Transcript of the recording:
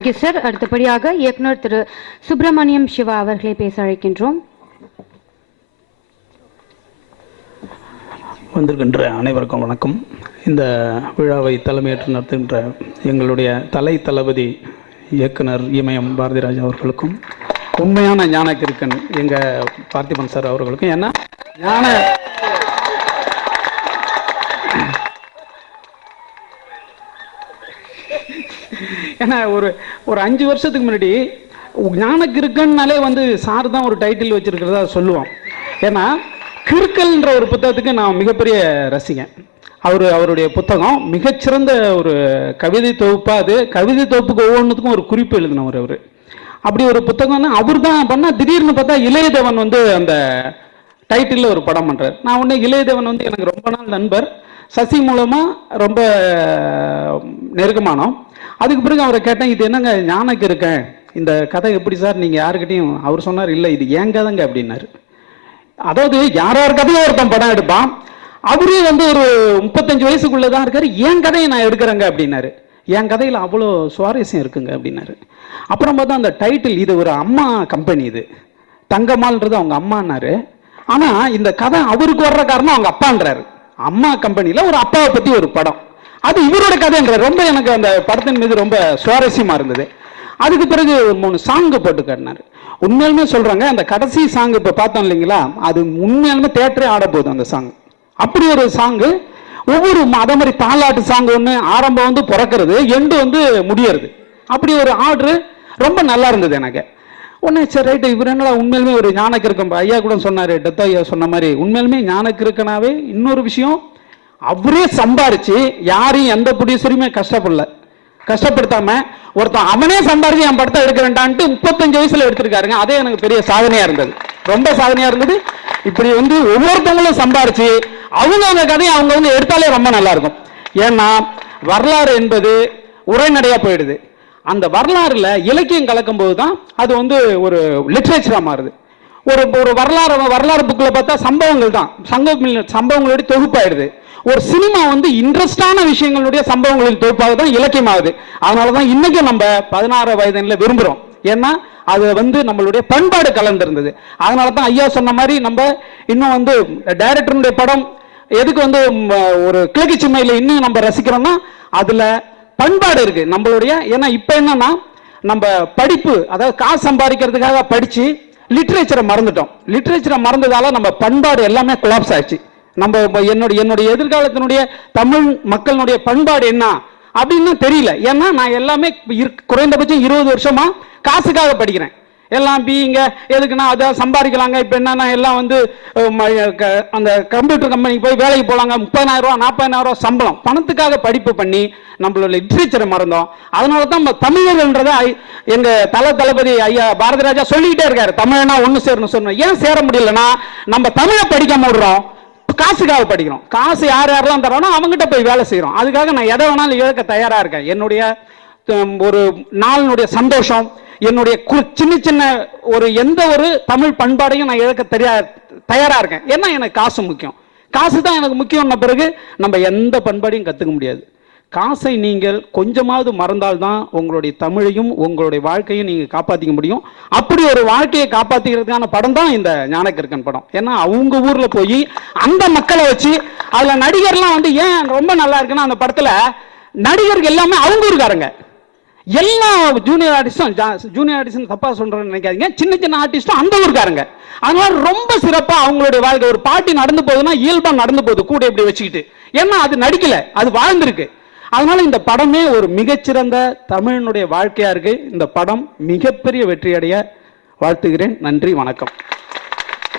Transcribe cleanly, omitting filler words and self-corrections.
Sir, அடுத்தபடியாக இயக்குனர் திரு சுப்பிரமணியம் சிவா அவர்களை பேச அழைக்கின்றோம். வந்திருக்கின்ற அனைவருக்கும் வணக்கம். இந்த விழாவை தலைமையேற்று நடத்துகின்ற எங்களுடைய தளபதி இயக்குனர் இமயம் பாரதிராஜா அவர்களுக்கும், உண்மையான ஞான கிறுக்கன் எங்கள் பார்த்திபன் சார் அவர்களுக்கும், ஏன்னா ஏன்னா ஒரு 5 வருஷத்துக்கு முன்னாடி ஞான கிறுக்கன்னாலே சார் தான் ஒரு டைட்டில் வச்சிருக்கிறதா சொல்லுவோம். ஏன்னா கிறுக்கல்ன்ற ஒரு புத்தகத்துக்கு நான் மிகப்பெரிய ரசிகன். அவருடைய புத்தகம் மிகச்சிறந்த ஒரு கவிதை தொகுப்பா. அது கவிதை தொகுப்புக்கு ஒவ்வொன்றுத்துக்கும் ஒரு குறிப்பு எழுதினவர் அவர். அப்படி ஒரு புத்தகம்னா அவர் தான் பண்ணால், திடீர்னு பார்த்தா இளையதேவன் அந்த டைட்டிலில் ஒரு படம் பண்ணுறார். நான் உடனே இளையதேவன் எனக்கு ரொம்ப நாள் நண்பர், சசி மூலமாக ரொம்ப நெருக்கமானோம். அதுக்கு பிறகு அவரை கேட்டேன், இது என்னங்க ஞானக்கு இருக்கேன், இந்த கதை எப்படி சார், நீங்கள் யாருக்கிட்டையும்? அவர் சொன்னார், இல்லை இது ஏன் கதைங்க அப்படின்னாரு. அதாவது யார் கதையும் ஒருத்தன் படம் எடுப்பான், அவரே ஒரு 35 வயசுக்குள்ளதான் இருக்காரு, என் கதையை நான் எடுக்கிறேங்க அப்படின்னாரு. என் கதையில் அவ்வளோ சுவாரஸ்யம் இருக்குங்க அப்படின்னாரு. அப்புறம் பார்த்தா அந்த டைட்டில், இது ஒரு அம்மா கம்பெனி, இது தங்கம்மாள்ன்றது அவங்க அம்மானாரு. ஆனால் இந்த கதை அவருக்கு வர்ற காரணம் அவங்க அப்பான்றாரு. அம்மா கம்பெனியில் ஒரு அப்பாவை பற்றி ஒரு படம், அது இவரோட கதைன்ற ரொம்ப எனக்கு அந்த படத்தின் மீது ரொம்ப சுவாரஸ்யமா இருந்தது. அதுக்கு பிறகு 3 சாங்கு போட்டு காட்டினார். உண்மையிலுமே சொல்றாங்க, அந்த கடைசி சாங் இப்போ பார்த்தோம் இல்லைங்களா, அது உண்மையாலுமே தேட்டரே ஆட போகுது அந்த சாங். அப்படி ஒரு சாங்கு. ஒவ்வொரு அதே மாதிரி தாலாட்டு சாங் ஒன்று, ஆரம்பம் பிறக்கிறது, எண்டு முடியறது. அப்படி ஒரு ஆர்டரு ரொம்ப நல்லா இருந்தது எனக்கு. உடனே சரி ரைட்டு, இவர் என்னடா உண்மையிலுமே ஒரு ஞானக்கிருக்கம். ஐயா கூட சொன்னார், டெத்தோ ஐயா சொன்ன மாதிரி, உண்மையிலுமே ஞானக்கிருக்கனாவே இன்னொரு விஷயம், அவரே சம்பாரிச்சு யாரையும் எந்த ப்ரொடியூசரையுமே கஷ்டப்படுத்தாம ஒருத்தன் அவனே சம்பாரிச்சு என் படத்தை எடுக்க வேண்டான்ட்டு 35 வயசுல எடுத்திருக்காருங்க. அதே எனக்கு பெரிய சாதனையா இருந்தது, ரொம்ப சாதனையா இருந்தது. இப்படி ஒவ்வொருத்தவங்களும் சம்பாரிச்சு அவங்க கதையை அவங்க எடுத்தாலே ரொம்ப நல்லா இருக்கும். ஏன்னா வரலாறு என்பது உரைநடையா போயிடுது. அந்த வரலாறுல இலக்கியம் கலக்கும் போதுதான் அது ஒரு லிட்ரேச்சரா மாறுது. ஒரு வரலாறு புக்கில் பார்த்தா சம்பவங்கள் தான், சம்பவங்களுடைய தொகுப்பாயிடுது. ஒரு சினிமா இன்ட்ரெஸ்டான விஷயங்களுடைய சம்பவங்களின் தொகுப்பாக தான் இலக்கியமாகுது. அதனாலதான் இன்னைக்கு நம்ம 16 வயதில் விரும்புறோம். ஏன்னா அது நம்மளுடைய பண்பாடு கலந்திருந்தது. அதனாலதான் ஐயா சொன்ன மாதிரி நம்ம இன்னும் டைரக்டருடைய படம் எதுக்கு ஒரு கிழக்கு சிம்மையில இன்னும் நம்ம ரசிக்கிறோம்னா அதுல பண்பாடு இருக்கு நம்மளுடைய. ஏன்னா இப்ப என்னன்னா நம்ம படிப்பு, அதாவது காசு சம்பாதிக்கிறதுக்காக படிச்சு லிட்ரேச்சரை மறந்துட்டோம். லிட்ரேச்சரை மறந்ததால நம்ம பண்பாடு எல்லாமே கொலாப்ஸ் ஆயிடுச்சு. நம்ம என்னுடைய எதிர்காலத்தினுடைய தமிழ் மக்களுடைய பண்பாடு என்ன அப்படின்னு தெரியல. ஏன்னா நான் எல்லாமே குறைந்தபட்சம் 20 வருஷமா காசுக்காக படிக்கிறேன். எல்லாம் பிங்க எதுக்குன்னா அதை சம்பாதிக்கலாங்க. இப்போ என்னன்னா எல்லாம் அந்த கம்ப்யூட்டர் கம்பெனிக்கு போய் வேலைக்கு போலாங்க, 30,000 ரூபா 40,000 ரூபா சம்பளம், பணத்துக்காக படிப்பு பண்ணி நம்மளோட லிட்ரேச்சரை மறந்தோம். அதனால தான் நம்ம தமிழர்கள்ன்றதை எங்க தளபதி ஐயா பாரதிராஜா சொல்லிக்கிட்டே இருக்காரு, தமிழனா ஒன்று சேரணும் சொன்னோம். ஏன் சேர முடியலன்னா நம்ம தமிழை படிக்க முடிறோம், காசுக்காக படிக்கிறோம். காசு யாரெல்லாம் தரோன்னா அவங்ககிட்ட போய் வேலை செய்யறோம். அதுக்காக நான் எதை வேணாலும் இழக்க தயாரா இருக்கேன். என்னுடைய ஒரு நாளினுடைய சந்தோஷம், என்னுடைய சின்ன எந்த ஒரு தமிழ் பண்பாடையும் நான் இழக்க தயாரா இருக்கேன். ஏன்னா எனக்கு காசு முக்கியம். காசு தான் எனக்கு முக்கியம்ன பிறகு நம்ம எந்த பண்பாடையும் கத்துக்க முடியாது. காசை நீங்கள் கொஞ்சமாவது மறந்தால்தான் உங்களுடைய தமிழையும் உங்களுடைய வாழ்க்கையும் நீங்க காப்பாற்றிக்க முடியும். அப்படி ஒரு வாழ்க்கையை காப்பாற்றிக்கிறதுக்கான படம் தான் இந்த ஞானக்கிருக்கன் படம். ஏன்னா அவங்க ஊர்ல போய் அந்த மக்களை வச்சு அதுல நடிகர்லாம் ஏன் ரொம்ப நல்லா இருக்குன்னா, அந்த படத்துல நடிகர்கள் எல்லாமே அவங்க ஊருக்காரங்க. எல்லா ஜூனியர் ஆர்டிஸ்டும் தப்பா சொல்றேன்னு நினைக்காதீங்க, சின்ன ஆர்டிஸ்டும் அந்த ஊருக்காரங்க. அதனால ரொம்ப சிறப்பா அவங்களுடைய வாழ்க்கை, ஒரு பாட்டி நடந்து போகுதுன்னா இயல்பா நடந்து போகுது கூட இப்படி வச்சுக்கிட்டு. ஏன்னா அது நடிக்கல, அது வாழ்ந்திருக்கு. அதனால இந்த படமே ஒரு மிகச்சிறந்த தமிழனுடைய வாழ்க்கையா இருக்கு. இந்த படம் மிகப்பெரிய வெற்றியடைய வாழ்த்துகிறேன். நன்றி, வணக்கம்.